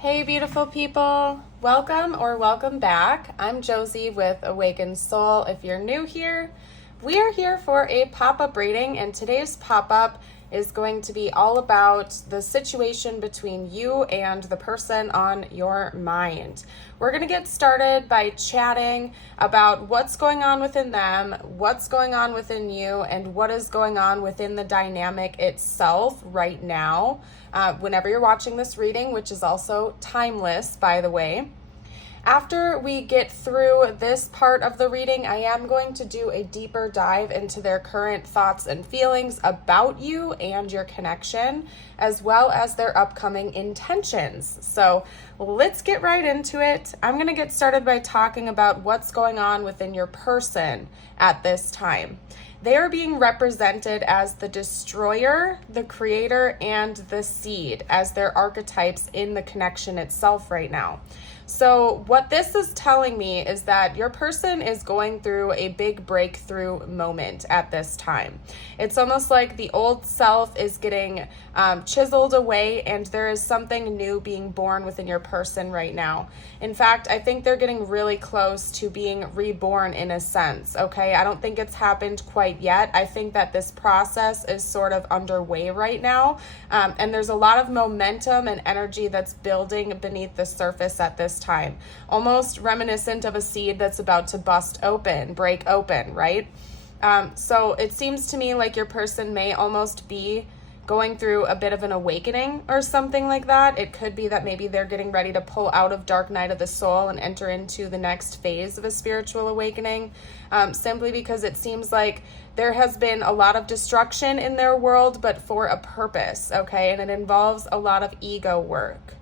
Hey, beautiful people. Welcome back. I'm Josie with Awakened Soul. If you're new here, we are here for a pop-up reading, and today's pop-up is going to be all about the situation between you and the person on your mind. We're going to get started by chatting about what's going on within them, what's going on within you, and what is going on within the dynamic itself right now. Whenever you're watching this reading, which is also timeless, by the way. After we get through this part of the reading, I am going to do a deeper dive into their current thoughts and feelings about you and your connection, as well as their upcoming intentions. So let's get right into it. I'm going to get started by talking about what's going on within your person at this time. They are being represented as the destroyer, the creator, and the seed as their archetypes in the connection itself right now. So what this is telling me is that your person is going through a big breakthrough moment at this time. It's almost like the old self is getting chiseled away, and there is something new being born within your person right now. In fact, I think they're getting really close to being reborn in a sense, okay? I don't think it's happened quite yet. I think that this process is sort of underway right now, and there's a lot of momentum and energy that's building beneath the surface at this time, almost reminiscent of a seed that's about to break open, right? So it seems to me like your person may almost be going through a bit of an awakening or something like that. It could be that maybe they're getting ready to pull out of dark night of the soul and enter into the next phase of a spiritual awakening, simply because it seems like there has been a lot of destruction in their world, but for a purpose, okay? And it involves a lot of ego work.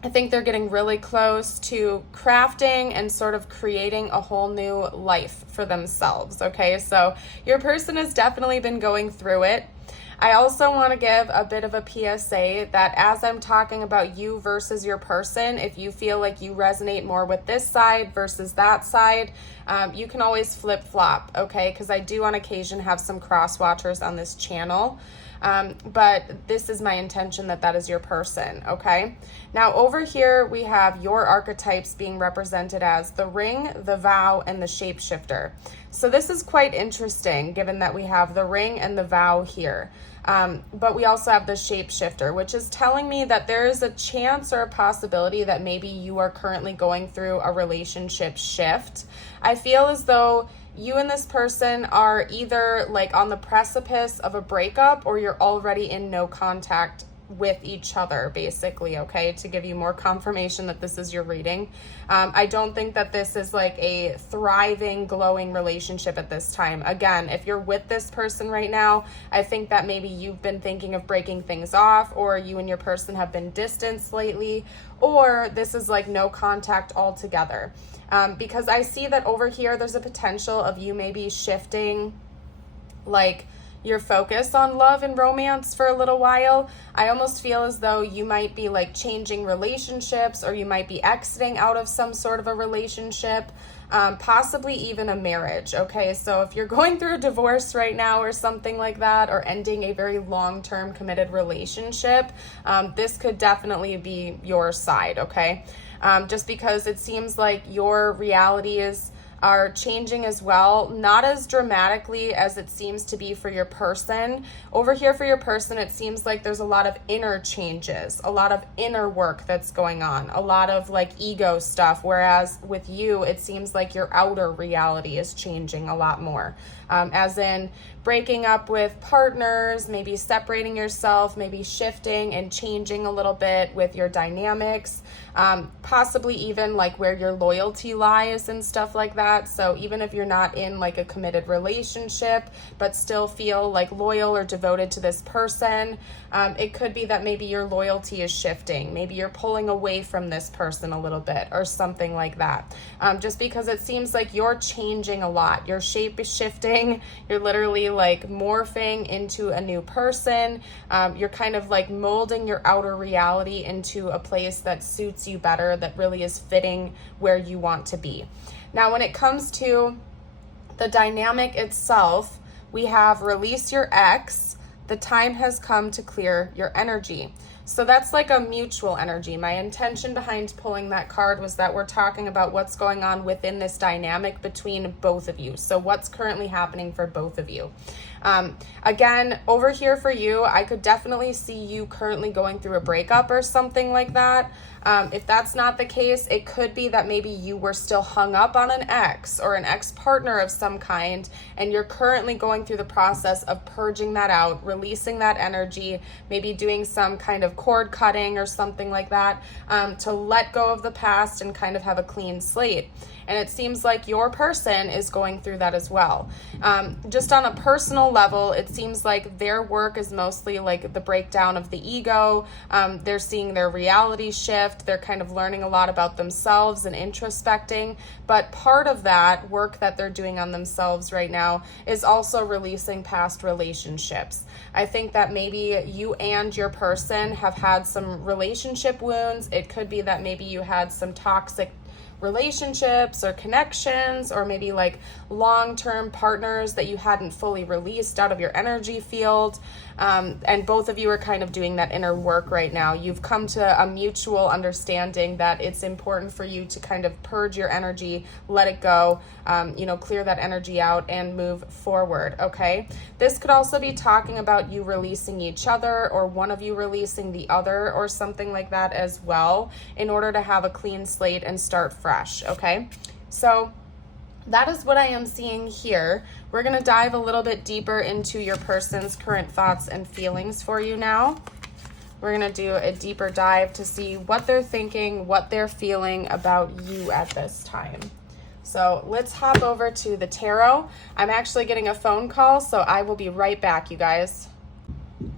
I think they're getting really close to crafting and sort of creating a whole new life for themselves, okay? So your person has definitely been going through it. I also want to give a bit of a PSA that as I'm talking about you versus your person, if you feel like you resonate more with this side versus that side, you can always flip-flop, okay? Because I do on occasion have some cross-watchers on this channel. But this is my intention that is your person, okay? Now over here we have your archetypes being represented as the ring, the vow, and the shapeshifter. So this is quite interesting given that we have the ring and the vow here. But we also have the shapeshifter, which is telling me that there is a chance or a possibility that maybe you are currently going through a relationship shift. I feel as though you and this person are either like on the precipice of a breakup or you're already in no contact with each other, basically, okay, to give you more confirmation that this is your reading. I don't think that this is like a thriving, glowing relationship at this time. Again, if you're with this person right now, I think that maybe you've been thinking of breaking things off, or you and your person have been distanced lately, or this is like no contact altogether. Because I see that over here, there's a potential of you maybe shifting like your focus on love and romance for a little while. I almost feel as though you might be like changing relationships, or you might be exiting out of some sort of a relationship, possibly even a marriage, okay? So if you're going through a divorce right now or something like that, or ending a very long-term committed relationship, this could definitely be your side, okay? Just because it seems like your realities are changing as well, not as dramatically as it seems to be for your person. Over here for your person, it seems like there's a lot of inner changes, a lot of inner work that's going on, a lot of like ego stuff, whereas with you, it seems like your outer reality is changing a lot more. As in breaking up with partners, maybe separating yourself, maybe shifting and changing a little bit with your dynamics, possibly even like where your loyalty lies and stuff like that. So even if you're not in like a committed relationship, but still feel like loyal or devoted to this person, it could be that maybe your loyalty is shifting. Maybe you're pulling away from this person a little bit or something like that. Just because it seems like you're changing a lot. Your shape is shifting. You're literally like morphing into a new person. You're kind of like molding your outer reality into a place that suits you better, that really is fitting where you want to be. Now, when it comes to the dynamic itself, we have release your ex. The time has come to clear your energy. So that's like a mutual energy. My intention behind pulling that card was that we're talking about what's going on within this dynamic between both of you. So what's currently happening for both of you. Again, over here for you, I could definitely see you currently going through a breakup or something like that. If that's not the case, it could be that maybe you were still hung up on an ex or an ex-partner of some kind, and you're currently going through the process of purging that out, releasing that energy, maybe doing some kind of cord cutting or something like that, to let go of the past and kind of have a clean slate. And it seems like your person is going through that as well. Just on a personal level, it seems like their work is mostly like the breakdown of the ego. They're seeing their reality shift. They're kind of learning a lot about themselves and introspecting. But part of that work that they're doing on themselves right now is also releasing past relationships. I think that maybe you and your person have had some relationship wounds. It could be that maybe you had some toxic relationships or connections, or maybe like long-term partners that you hadn't fully released out of your energy field. And both of you are kind of doing that inner work right now. You've come to a mutual understanding that it's important for you to kind of purge your energy, let it go, clear that energy out and move forward, okay? This could also be talking about you releasing each other, or one of you releasing the other, or something like that as well, in order to have a clean slate and start fresh, okay? So that is what I am seeing here. We're going to dive a little bit deeper into your person's current thoughts and feelings for you now. We're going to do a deeper dive to see what they're thinking, what they're feeling about you at this time. So let's hop over to the tarot. I'm actually getting a phone call, so I will be right back, you guys.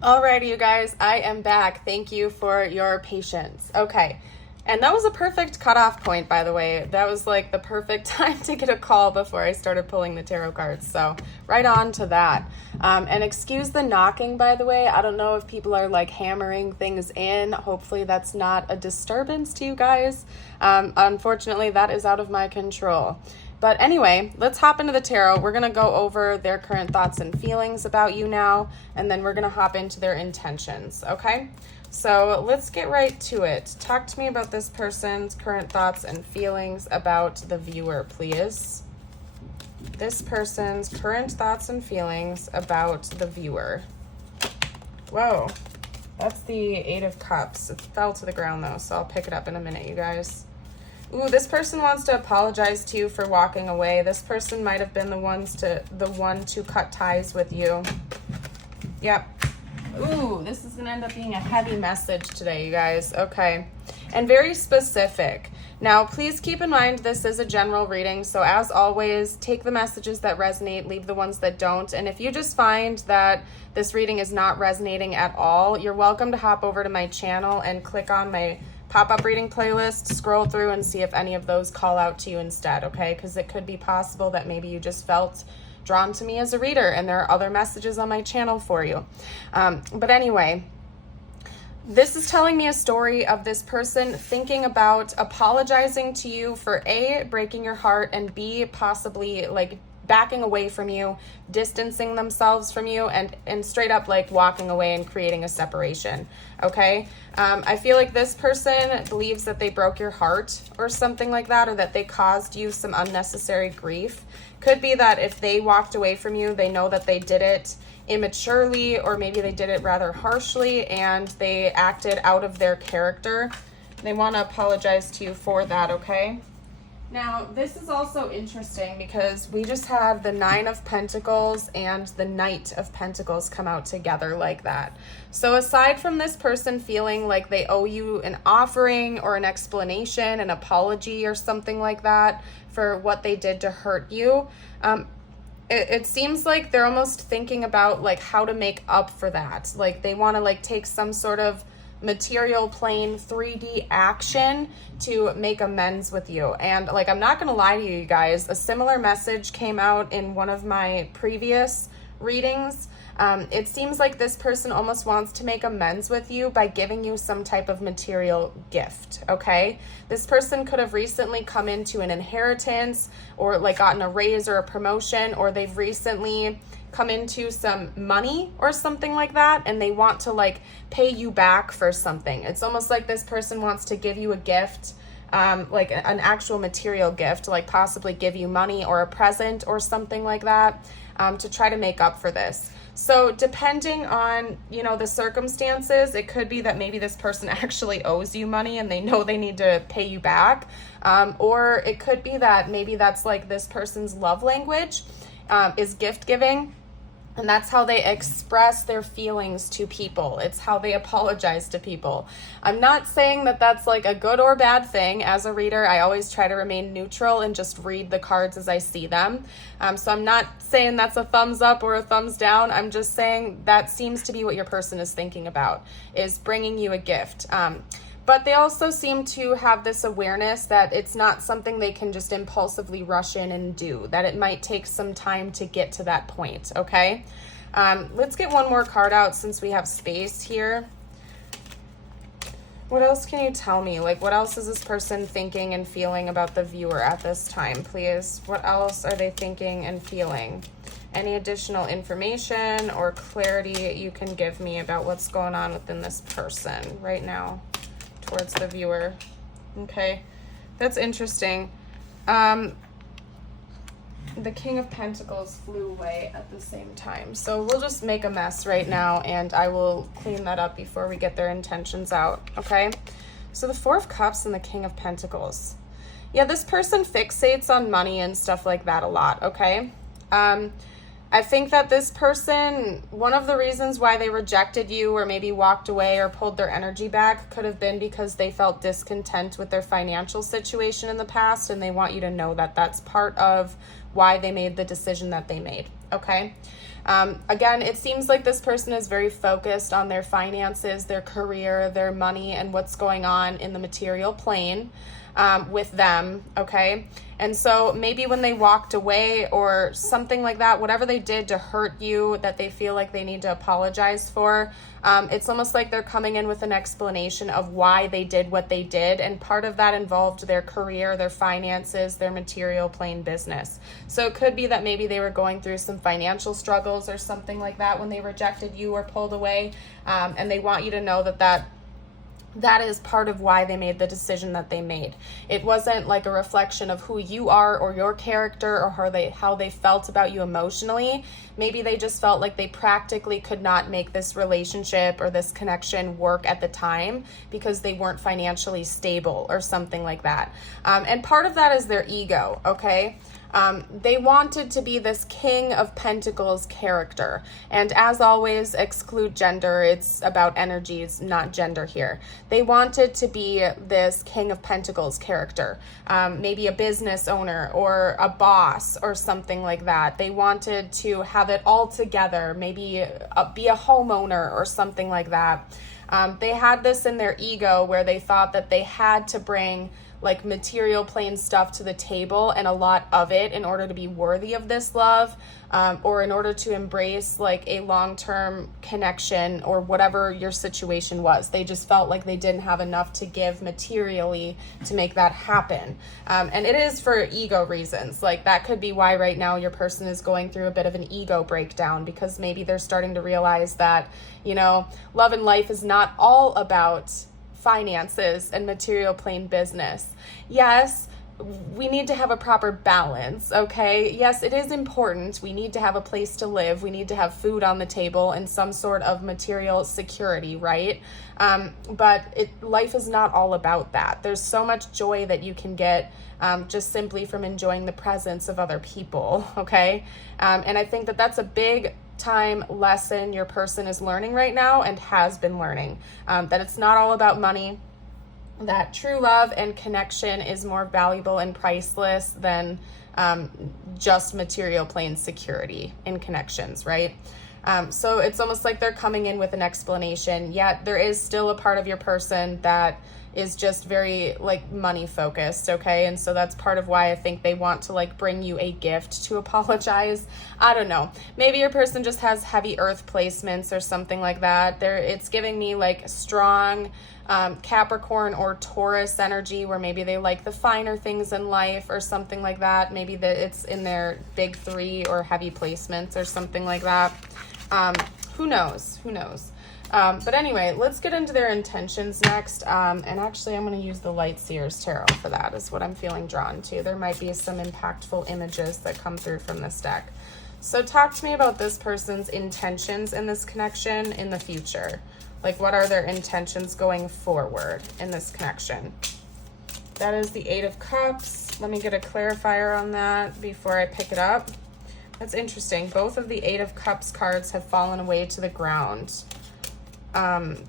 Alrighty, you guys, I am back. Thank you for your patience. Okay. And that was a perfect cutoff point, by the way. That was like the perfect time to get a call before I started pulling the tarot cards. So right on to that. And excuse the knocking, by the way. I don't know if people are like hammering things in. Hopefully that's not a disturbance to you guys. Unfortunately, that is out of my control. But anyway, let's hop into the tarot. We're going to go over their current thoughts and feelings about you now, and then we're going to hop into their intentions, okay? So let's get right to it. Talk to me about this person's current thoughts and feelings about the viewer, please. This person's current thoughts and feelings about the viewer. Whoa, that's the 8 of Cups. It fell to the ground though, so I'll pick it up in a minute, you guys. Ooh, this person wants to apologize to you for walking away. This person might have been the one to cut ties with you. Yep. Ooh, this is going to end up being a heavy message today, you guys. Okay. And very specific. Now, please keep in mind this is a general reading, so as always, take the messages that resonate, leave the ones that don't. And if you just find that this reading is not resonating at all, you're welcome to hop over to my channel and click on my pop-up reading playlist, scroll through and see if any of those call out to you instead, okay? Because it could be possible that maybe you just felt drawn to me as a reader and there are other messages on my channel for you. But anyway, this is telling me a story of this person thinking about apologizing to you for A, breaking your heart, and B, possibly like backing away from you, distancing themselves from you, and straight up like walking away and creating a separation, okay? I feel like this person believes that they broke your heart or something like that, or that they caused you some unnecessary grief. Could be that if they walked away from you, they know that they did it immaturely, or maybe they did it rather harshly and they acted out of their character. They want to apologize to you for that, okay? Now, this is also interesting because we just had the 9 of Pentacles and the Knight of Pentacles come out together like that. So aside from this person feeling like they owe you an offering or an explanation, an apology or something like that for what they did to hurt you, it seems like they're almost thinking about like how to make up for that. Like they want to like take some sort of material plane 3D action to make amends with you. And like, I'm not gonna lie to you guys, a similar message came out in one of my previous readings. It seems like this person almost wants to make amends with you by giving you some type of material gift, okay? This person could have recently come into an inheritance or like gotten a raise or a promotion, or they've recently come into some money or something like that, and they want to like pay you back for something. It's almost like this person wants to give you a gift, like an actual material gift, like possibly give you money or a present or something like that, to try to make up for this. So depending on, you know, the circumstances, it could be that maybe this person actually owes you money and they know they need to pay you back. Or it could be that maybe that's like this person's love language, is gift giving. And that's how they express their feelings to people. It's how they apologize to people. I'm not saying that that's like a good or bad thing. As a reader, I always try to remain neutral and just read the cards as I see them. So I'm not saying that's a thumbs up or a thumbs down. I'm just saying that seems to be what your person is thinking about, is bringing you a gift. But they also seem to have this awareness that it's not something they can just impulsively rush in and do, that it might take some time to get to that point, okay? Let's get one more card out since we have space here. What else can you tell me? Like, what else is this person thinking and feeling about the viewer at this time, please? What else are they thinking and feeling? Any additional information or clarity you can give me about what's going on within this person right now towards the viewer? Okay, that's interesting. The King of Pentacles flew away at the same time. So we'll just make a mess right now, and I will clean that up before we get their intentions out, okay? So the Four of Cups and the King of Pentacles. Yeah, this person fixates on money and stuff like that a lot, okay? I think that this person, one of the reasons why they rejected you or maybe walked away or pulled their energy back could have been because they felt discontent with their financial situation in the past, and they want you to know that that's part of why they made the decision that they made, okay? Again, it seems like this person is very focused on their finances, their career, their money, and what's going on in the material plane with them, okay? And so maybe when they walked away or something like that, whatever they did to hurt you that they feel like they need to apologize for, it's almost like they're coming in with an explanation of why they did what they did. And part of that involved their career, their finances, their material plane business. So it could be that maybe they were going through some financial struggles or something like that when they rejected you or pulled away. And they want you to know that is part of why they made the decision that they made. It wasn't like a reflection of who you are or your character or how they felt about you emotionally. Maybe they just felt like they practically could not make this relationship or this connection work at the time because they weren't financially stable or something like that. And part of that is their ego, okay? They wanted to be this King of Pentacles character. And as always, exclude gender. It's about energies, not gender here. They wanted to be this King of Pentacles character, maybe a business owner or a boss or something like that. They wanted to have it all together, maybe be a homeowner or something like that. They had this in their ego where they thought that they had to bring like material plane stuff to the table and a lot of it in order to be worthy of this love, or in order to embrace like a long-term connection or whatever your situation was. They just felt like they didn't have enough to give materially to make that happen. And it is for ego reasons. Like that could be why right now your person is going through a bit of an ego breakdown, because maybe they're starting to realize that, you know, love and life is not all about finances and material plane business. Yes, we need to have a proper balance, okay? Yes, it is important. We need to have a place to live. We need to have food on the table and some sort of material security, right? But life is not all about that. There's so much joy that you can get just simply from enjoying the presence of other people, okay? And I think that that's a big time lesson your person is learning right now and has been learning, that it's not all about money, that true love and connection is more valuable and priceless than just material plane security in connections, right? So it's almost like they're coming in with an explanation, yet there is still a part of your person that is just very like money focused, okay? And so that's part of why I think they want to like bring you a gift to apologize. I don't know. Maybe your person just has heavy earth placements or something like that. It's giving me like strong Capricorn or Taurus energy, where maybe they like the finer things in life or something like that. Maybe that it's in their big three or heavy placements or something like that. Who knows? But anyway, let's get into their intentions next. And actually, I'm going to use the Light Seers Tarot for that, is what I'm feeling drawn to. There might be some impactful images that come through from this deck. So talk to me about this person's intentions in this connection in the future. Like, what are their intentions going forward in this connection? That is the Eight of Cups. Let me get a clarifier on that before I pick it up. That's interesting. Both of the Eight of Cups cards have fallen away to the ground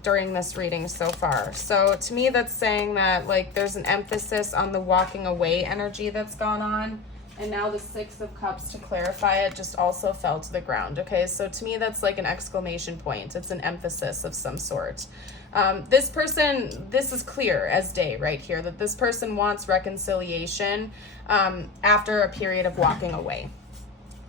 during this reading so far. So to me, that's saying that like there's an emphasis on the walking away energy that's gone on. And now the Six of Cups, to clarify it, just also fell to the ground. Okay, so to me, that's like an exclamation point. It's an emphasis of some sort. This person, this is clear as day right here, that this person wants reconciliation after a period of walking away.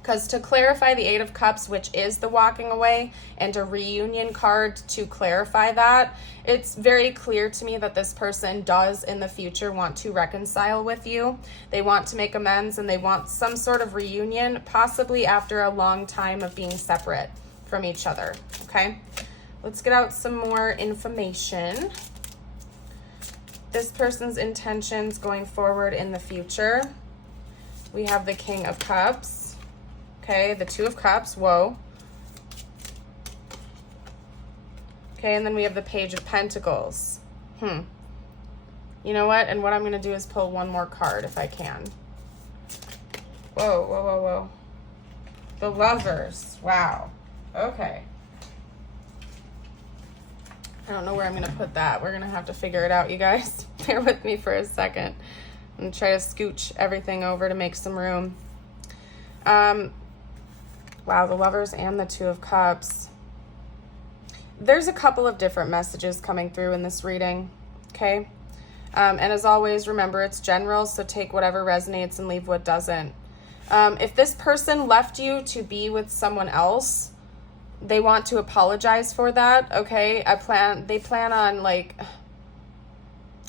Because to clarify the Eight of Cups, which is the walking away, and a reunion card to clarify that, it's very clear to me that this person does in the future want to reconcile with you. They want to make amends, and they want some sort of reunion, possibly after a long time of being separate from each other, okay? Let's get out some more information. This person's intentions going forward in the future. We have the King of Cups. Okay, the Two of Cups, whoa. Okay, and then we have the Page of Pentacles. You know what? And what I'm going to do is pull one more card if I can. Whoa. The Lovers. Wow. Okay. I don't know where I'm going to put that. We're going to have to figure it out, you guys. Bear with me for a second. I'm going to try to scooch everything over to make some room. Wow, the Lovers and the Two of Cups. There's a couple of different messages coming through in this reading, okay? And as always, remember, it's general, so take whatever resonates and leave what doesn't. If this person left you to be with someone else, they want to apologize for that, okay? They plan on, like,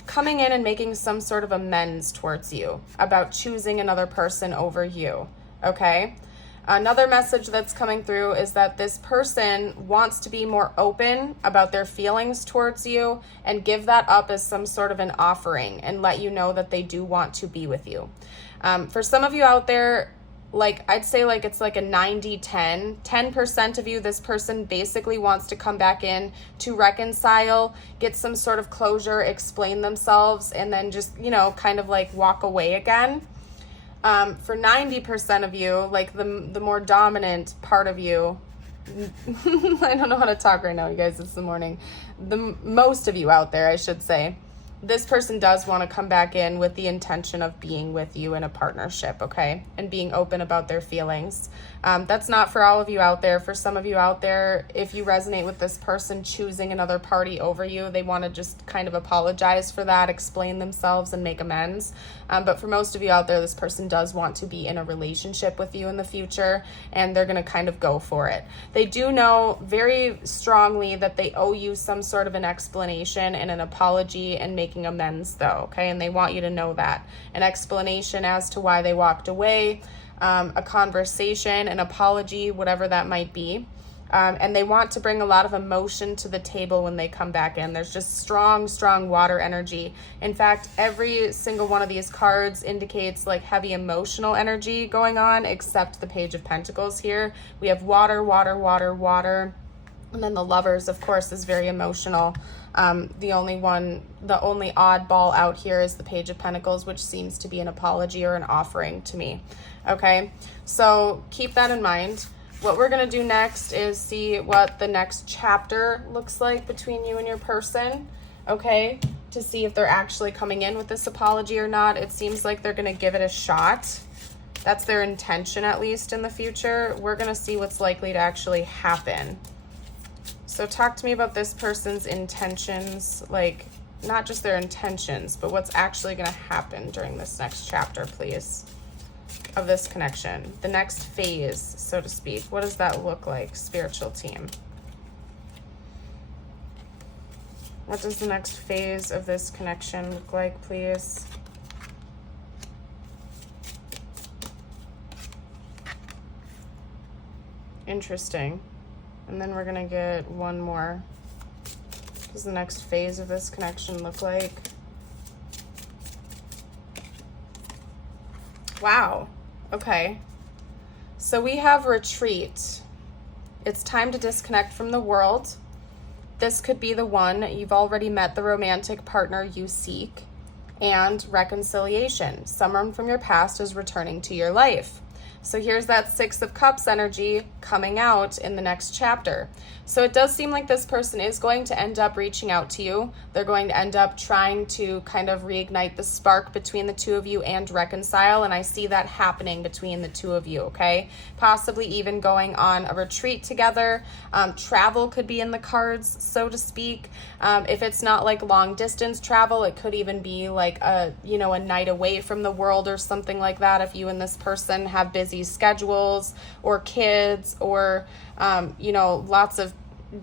coming in and making some sort of amends towards you about choosing another person over you, okay? Another message that's coming through is that this person wants to be more open about their feelings towards you and give that up as some sort of an offering and let you know that they do want to be with you. For some of you out there, like I'd say like it's like a 90-10. 10% of you, this person basically wants to come back in to reconcile, get some sort of closure, explain themselves, and then just, you know, kind of like walk away again. For 90% of you, like the more dominant part of you, I don't know how to talk right now, you guys, it's the morning. The most of you out there, I should say, this person does want to come back in with the intention of being with you in a partnership, okay? And being open about their feelings. That's not for all of you out there. For some of you out there, if you resonate with this person choosing another party over you, they want to just kind of apologize for that, explain themselves, and make amends. But for most of you out there, this person does want to be in a relationship with you in the future, and they're going to kind of go for it. They do know very strongly that they owe you some sort of an explanation and an apology and making amends, though, okay? And they want you to know that. An explanation as to why they walked away, a conversation, an apology, whatever that might be. And they want to bring a lot of emotion to the table when they come back in. There's just strong water energy. In fact, every single one of these cards indicates like heavy emotional energy going on, except the Page of Pentacles here. We have water. And then the Lovers, of course, is very emotional. The only oddball out here is the Page of Pentacles, which seems to be an apology or an offering to me. Okay, so keep that in mind. What we're going to do next is see what the next chapter looks like between you and your person, okay, to see if they're actually coming in with this apology or not. It seems like they're going to give it a shot, That's their intention, at least in the future. We're going to see what's likely to actually happen. So talk to me about this person's intentions, like not just their intentions, but what's actually going to happen during this next chapter, please, of this connection. The next phase, so to speak. What does that look like, spiritual team? What does the next phase of this connection look like, please? Interesting. And then we're going to get one more. What does the next phase of this connection look like? Wow. Okay. So we have retreat. It's time to disconnect from the world. This could be the one. You've already met the romantic partner you seek. And reconciliation. Someone from your past is returning to your life. So here's that Six of Cups energy coming out in the next chapter. So it does seem like this person is going to end up reaching out to you. They're going to end up trying to kind of reignite the spark between the two of you and reconcile. And I see that happening between the two of you, okay? Possibly even going on a retreat together. Travel could be in the cards, so to speak. If it's not like long distance travel, it could even be like a night away from the world or something like that. If you and this person have busy schedules or kids or, lots of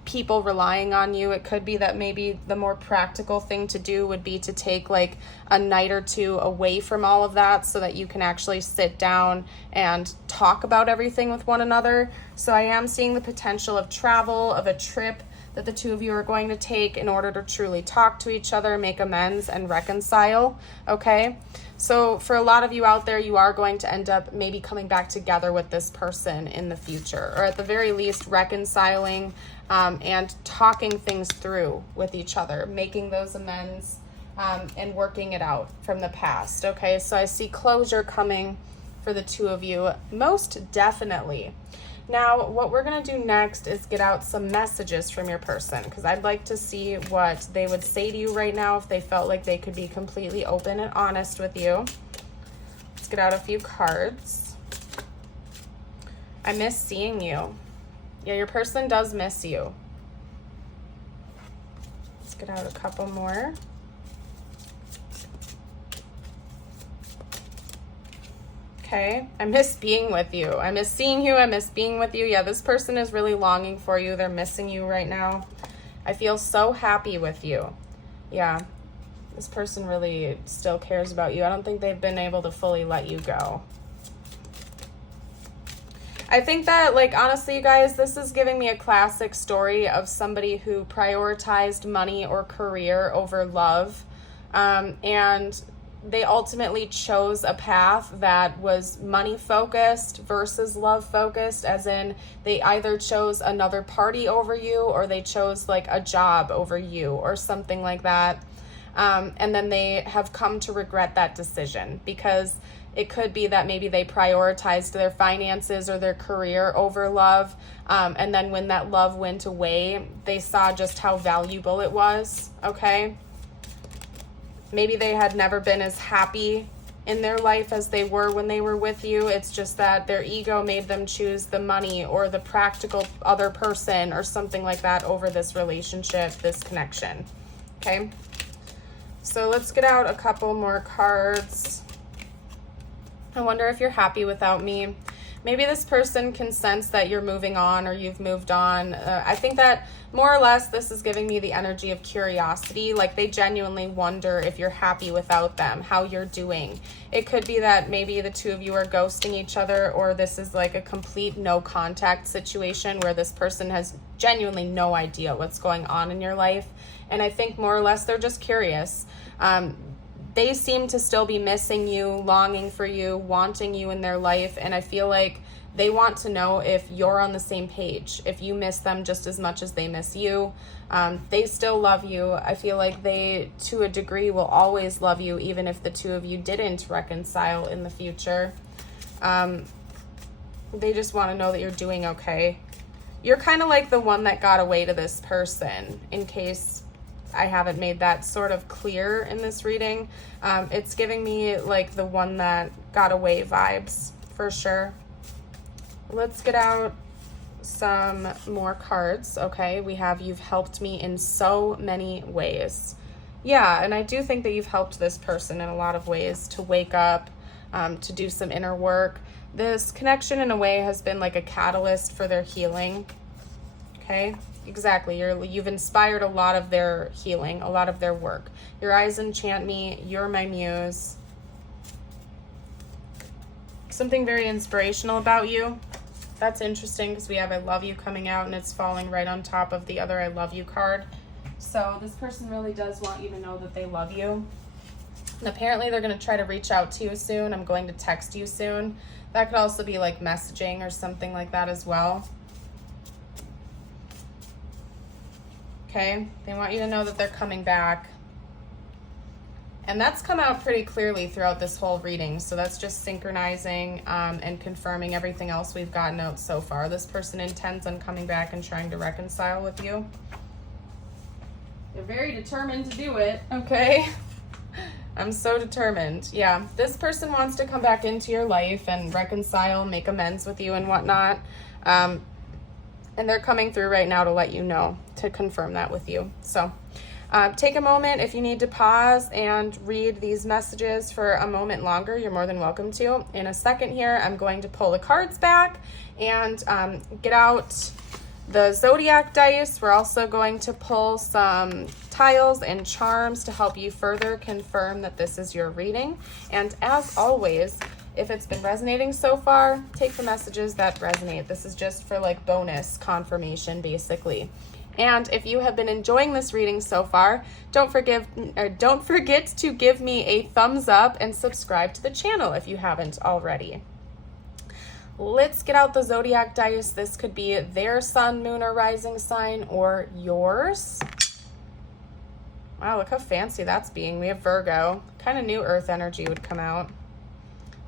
people relying on you, it could be that maybe the more practical thing to do would be to take like a night or two away from all of that so that you can actually sit down and talk about everything with one another. So I am seeing the potential of travel, of a trip that the two of you are going to take in order to truly talk to each other, make amends, and reconcile, okay? So for a lot of you out there, you are going to end up maybe coming back together with this person in the future, or at the very least reconciling and talking things through with each other, making those amends and working it out from the past, okay? So I see closure coming for the two of you, most definitely. Now, what we're going to do next is get out some messages from your person, because I'd like to see what they would say to you right now if they felt like they could be completely open and honest with you. Let's get out a few cards. I miss seeing you. Yeah, your person does miss you. Let's get out a couple more. Okay, I miss being with you. I miss seeing you. I miss being with you. Yeah, this person is really longing for you. They're missing you right now. I feel so happy with you. Yeah, this person really still cares about you. I don't think they've been able to fully let you go. I think that, like, honestly, you guys, this is giving me a classic story of somebody who prioritized money or career over love. And they ultimately chose a path that was money focused versus love focused, as in they either chose another party over you or they chose like a job over you or something like that. And then they have come to regret that decision, because it could be that maybe they prioritized their finances or their career over love. And then when that love went away, they saw just how valuable it was, okay? Maybe they had never been as happy in their life as they were when they were with you. It's just that their ego made them choose the money or the practical other person or something like that over this relationship, this connection. Okay? So let's get out a couple more cards. I wonder if you're happy without me. Maybe this person can sense that you're moving on or you've moved on. I think that more or less this is giving me the energy of curiosity. Like they genuinely wonder if you're happy without them, how you're doing. It could be that maybe the two of you are ghosting each other, or this is like a complete no contact situation where this person has genuinely no idea what's going on in your life. And I think more or less they're just curious. They seem to still be missing you, longing for you, wanting you in their life. And I feel like they want to know if you're on the same page, if you miss them just as much as they miss you. They still love you. I feel like they, to a degree, will always love you, even if the two of you didn't reconcile in the future. They just want to know that you're doing okay. You're kind of like the one that got away to this person, in case I haven't made that sort of clear in this reading. It's giving me like the one that got away vibes for sure. Let's get out some more cards. Okay, we have you've helped me in so many ways. Yeah, and I do think that you've helped this person in a lot of ways to wake up, to do some inner work. This connection in a way has been like a catalyst for their healing. Okay, exactly. You've inspired a lot of their healing, a lot of their work. Your eyes enchant me. You're my muse. Something very inspirational about you. That's interesting because we have I love you coming out and it's falling right on top of the other I love you card. So this person really does want you to know that they love you. And apparently they're going to try to reach out to you soon. I'm going to text you soon. That could also be like messaging or something like that as well. Okay, they want you to know that they're coming back. And that's come out pretty clearly throughout this whole reading. So that's just synchronizing and confirming everything else we've gotten out so far. This person intends on coming back and trying to reconcile with you. They're very determined to do it, okay? I'm so determined. Yeah, this person wants to come back into your life and reconcile, make amends with you and whatnot. And they're coming through right now to let you know, to confirm that with you. So take a moment if you need to pause and read these messages for a moment longer. You're more than welcome to. In a second here, I'm going to pull the cards back and get out the zodiac dice. We're also going to pull some tiles and charms to help you further confirm that this is your reading. And as always, if it's been resonating so far, take the messages that resonate. This is just for like bonus confirmation, basically. And if you have been enjoying this reading so far, don't forget to give me a thumbs up and subscribe to the channel if you haven't already. Let's get out the zodiac dice. This could be their sun, moon, or rising sign, or yours. Wow, look how fancy that's being. We have Virgo. Kind of new earth energy would come out.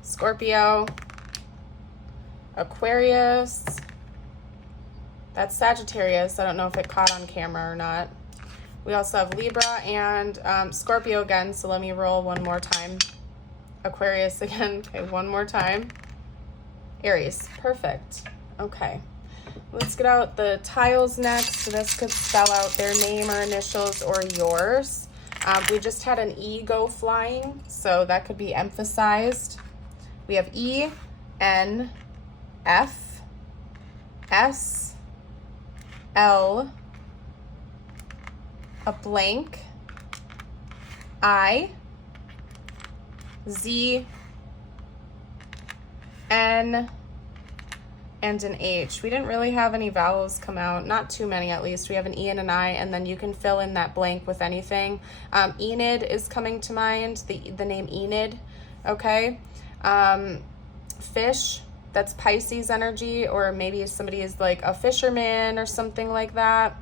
Scorpio. Aquarius. That's Sagittarius. I don't know if it caught on camera or not. We also have Libra and Scorpio again, so let me roll one more time. Aquarius again. Okay, one more time. Aries. Perfect. Okay. Let's get out the tiles next. So this could spell out their name or initials or yours. We just had an E go flying, so that could be emphasized. We have E, N, F, S, L, a blank, I, Z, N, and an H. We didn't really have any vowels come out, not too many at least. We have an E and an I, and then you can fill in that blank with anything. Enid is coming to mind, the name Enid, okay? Fish, that's Pisces energy, or maybe somebody is like a fisherman or something like that.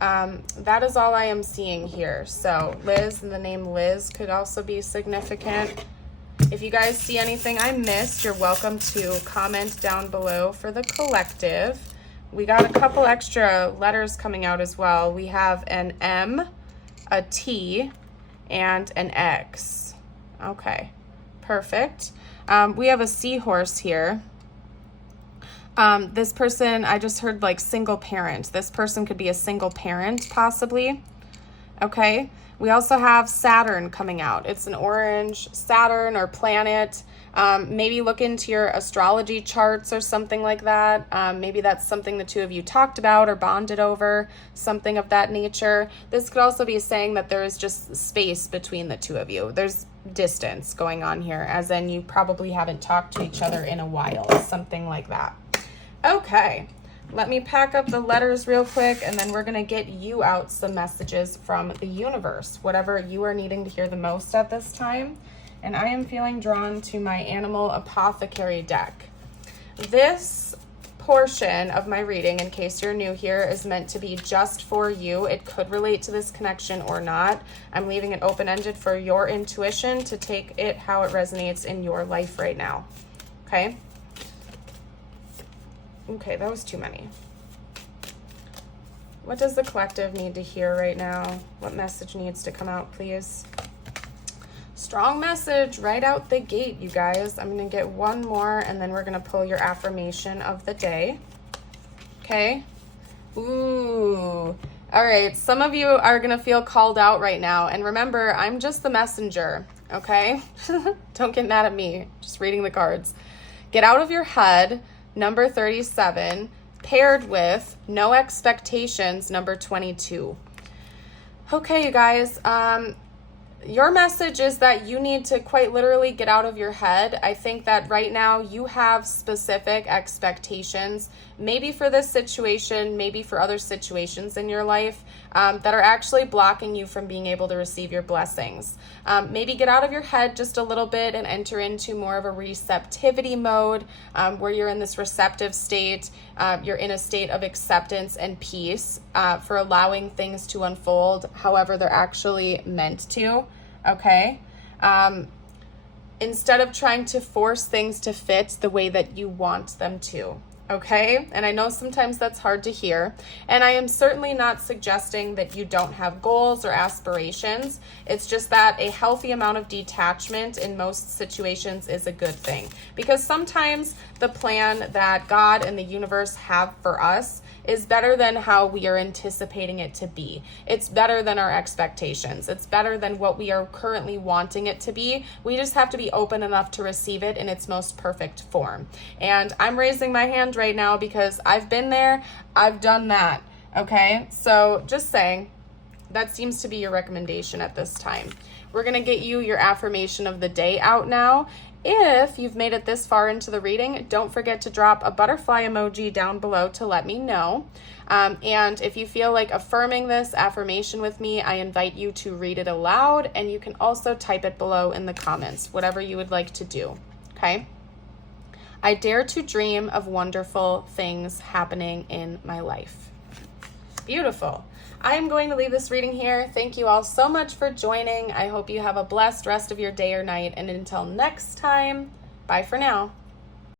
That is all I am seeing here. So Liz, and the name Liz could also be significant. If you guys see anything I missed, you're welcome to comment down below for the collective. We got a couple extra letters coming out as well. We have an M, a T, and an X. Okay, perfect. We have a seahorse here. This person, I just heard like single parent. This person could be a single parent possibly. Okay. We also have Saturn coming out. It's an orange Saturn or planet. Maybe look into your astrology charts or something like that. Maybe that's something the two of you talked about or bonded over, something of that nature. This could also be saying that there is just space between the two of you. There's distance going on here, as in you probably haven't talked to each other in a while, something like that. Okay. Let me pack up the letters real quick, and then we're going to get you out some messages from the universe, whatever you are needing to hear the most at this time. And I am feeling drawn to my animal apothecary deck. This portion of my reading, in case you're new here, is meant to be just for you. It could relate to this connection or not. I'm leaving it open-ended for your intuition to take it how it resonates in your life right now. Okay? Okay, that was too many. What does the collective need to hear right now? What message needs to come out, please? Strong message right out the gate, you guys. I'm going to get one more, and then we're going to pull your affirmation of the day. Okay. Ooh. All right. Some of you are going to feel called out right now. And remember, I'm just the messenger. Okay. Don't get mad at me. Just reading the cards. Get out of your head, number 37, paired with no expectations, number 22. Okay, you guys. Your message is that you need to quite literally get out of your head. I think that right now you have specific expectations, maybe for this situation, maybe for other situations in your life, that are actually blocking you from being able to receive your blessings. Maybe get out of your head just a little bit and enter into more of a receptivity mode, where you're in this receptive state. You're in a state of acceptance and peace, for allowing things to unfold however they're actually meant to. Okay. Instead of trying to force things to fit the way that you want them to. Okay. And I know sometimes that's hard to hear. And I am certainly not suggesting that you don't have goals or aspirations. It's just that a healthy amount of detachment in most situations is a good thing. Because sometimes the plan that God and the universe have for us is better than how we are anticipating it to be. It's better than our expectations. It's better than what we are currently wanting it to be. We just have to be open enough to receive it in its most perfect form. And I'm raising my hand right now because I've been there, I've done that. Okay, so just saying, that seems to be your recommendation at this time. We're gonna get you your affirmation of the day out now. If you've made it this far into the reading, don't forget to drop a butterfly emoji down below to let me know. And if you feel like affirming this affirmation with me, I invite you to read it aloud, and you can also type it below in the comments, whatever you would like to do, okay? I dare to dream of wonderful things happening in my life. Beautiful. I am going to leave this reading here. Thank you all so much for joining. I hope you have a blessed rest of your day or night. And until next time, bye for now.